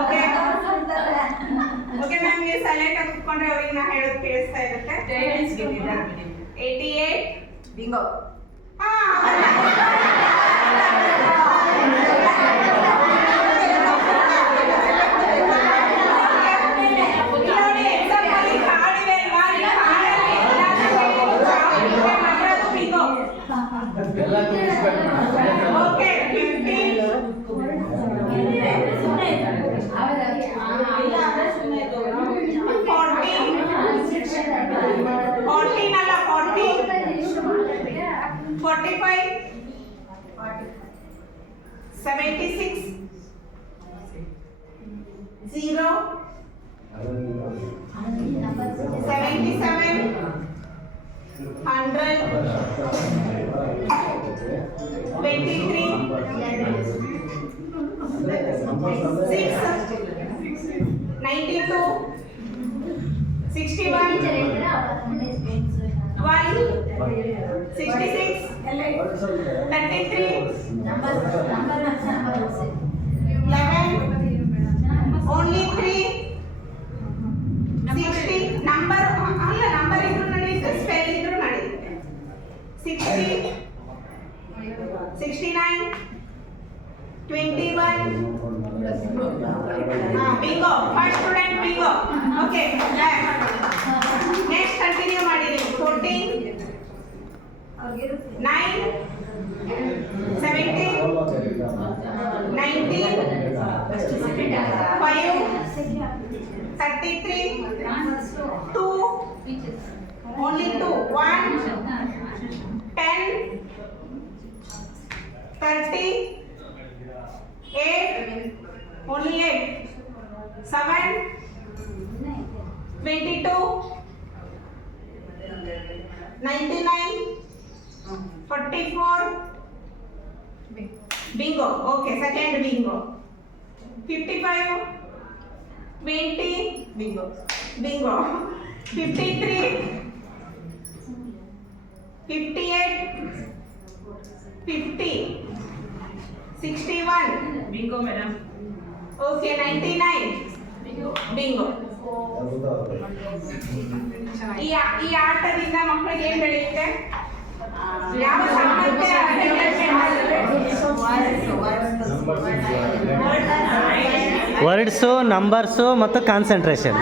Okay okay ma'am ನೀವು ಸೈಲೆಂಟ್ ಆಗಿ ಕುತ್ಕೊಂಡ್ರೆ ಅವ್ರಿಗೆ ನಾ ಹೇಳೋದು ಕೇಳಿಸ್ತಾ ಇರುತ್ತೆ. 88 ಬಿಂಗೋ. ಓಕೆ 50 45 76 0 77 100 23 6 92 61 1 66 33 11 only 3 60 number ಅಲ್ಲ ನಂಬರ್ ಇದ್ರು ನಡೆಯುತ್ತೆ ಸ್ಪೆಲ್ ಇದ್ರು ನಡೆಯುತ್ತೆ 60 69 21 bingo first student bingo okay next continue ಮಾಡಿರಿ 14 9 17 19 5 33 2 only 2 1 10 30 8 only 8 7 22 99 44 bingo okay second bingo 55 20 bingo. bingo 53 58 50 61 bingo madam. okay 99 bingo ಈ ಆಟದಿಂದ ಮಕ್ಕಳಿಗೆ ಏನು ಬೆಳೆಯುತ್ತೆ? ಯಾವ ಸಾಮರ್ಥ್ಯ ವರ್ಡ್ಸು, ನಂಬರ್ಸು ಮತ್ತು ಕಾನ್ಸಂಟ್ರೇಷನ್